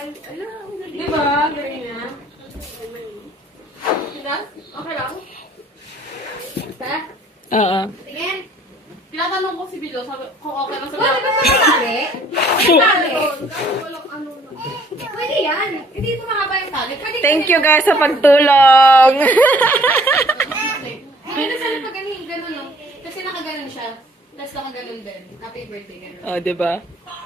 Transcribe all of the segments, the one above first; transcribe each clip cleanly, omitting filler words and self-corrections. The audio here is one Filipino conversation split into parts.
Di ba? Galing na. Okay lang? Basta? Oo. Tingin. Tinatanong ko si Bilo, sabi kung okay lang sabi. Wala ba tali? Tali. Pwede yan. Hindi mo mahaba yung tali. Thank you guys sa pagtulong. Pwede sana pag ganun, no? Kasi nakaganon siya. Tapos nakaganon din. Happy birthday, ganun. Oh, diba?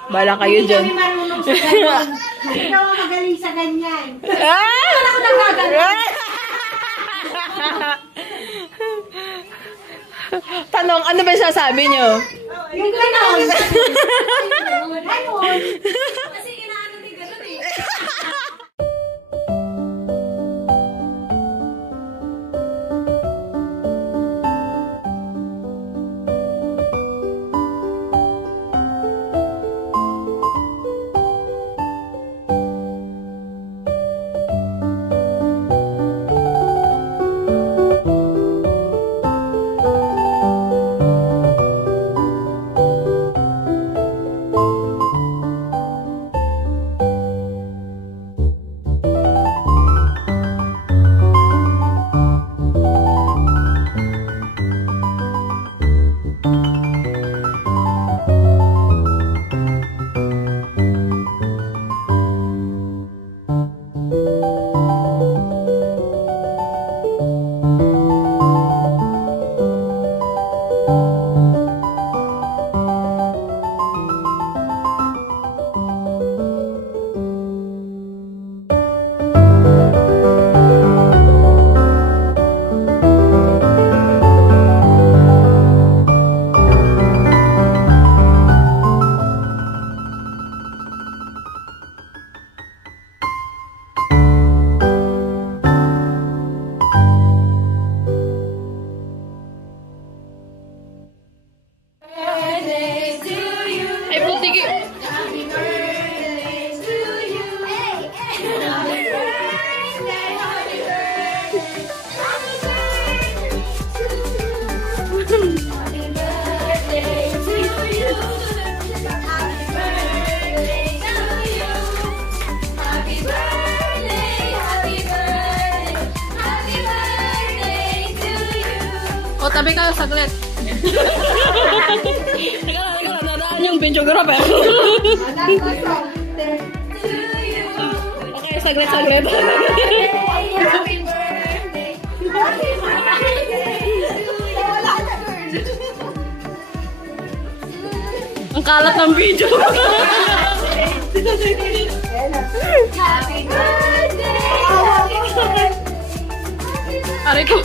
Bala kayo Hindi dyan. kami marunong sa ganyan. Ikaw ang magaling sa ganyan. Ah! Wala ko nagagaling. Tanong, ano ba yung sasabi nyo? Yung ganon. Ganon. Kasi inaano ni ganun eh. Ay, putik yun. O, tabi ka, saglit. Teka lang, nadaan yung videographer. Okay, saglit. Ang kalat ng video. Happy birthday! Aray ko.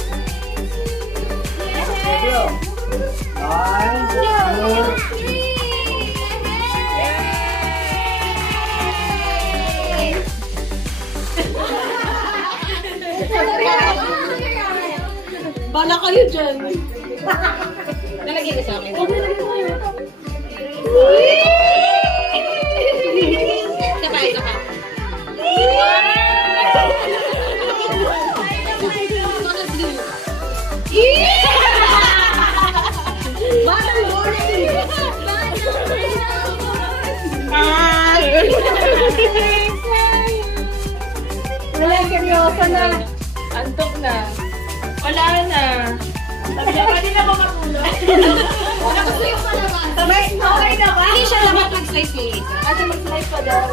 Bala kayo dyan. Nalagyan ka sa akin. Isa pa. Wala, seryoso na. Antok na. Wala na. Sabi niya, pwede na ba matulog? Nakaslip pa naman. Okay na ba? Hindi siya lamat mag-slice later. Ate, mag-slice pa daw.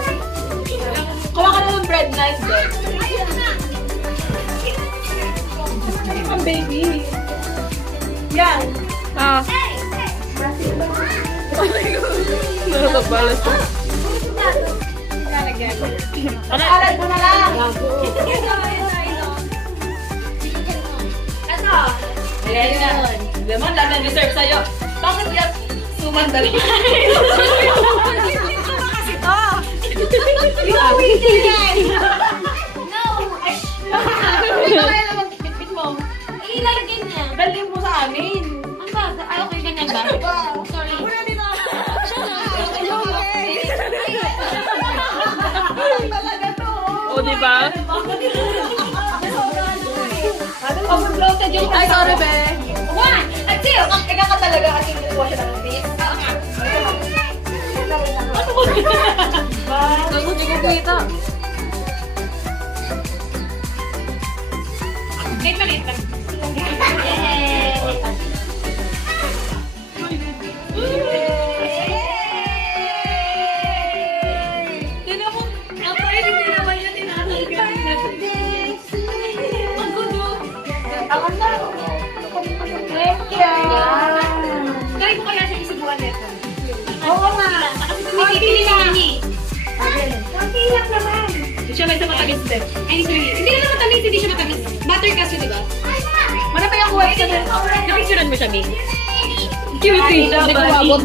Kuha ka na ng bread knife doon. Ang baby. Yan. Ah. Nakakabalas ko. Alat mo na lang. Ito. Ayan na. Lemon, lahat na deserve sa'yo. Bakit yan? Sumandali. Kasi to. Iwawitin yan. No. Ito kaya naman bitbit mo. Ilalagay niya. Dalhin mo sa amin. Ano ba? Ay, okay, ganyan ba? Sorry. Muna dito. Talaga to. O, diba? Overbloated yung Ay, sorry, be. 1 and 2. Ang ina ka talaga kasi kukuha siya ng beef. Ako, hindi ko kita. Wait, maliit lang. Tignan mo, ang pwede din naman yun tinatanggal. Ang gusto. Ako na. Thank you. Try ko kaya siya isubuan nito. Oo nga. Kasi tumipili na ni. Konti lang naman. Hindi siya may sa matamis din. Ay, hindi naman matamis, hindi siya matamis. Butter kasi, di ba? Mana pa yung kuha sa napicturean mo siya, Bing? Cute, hindi ko abot.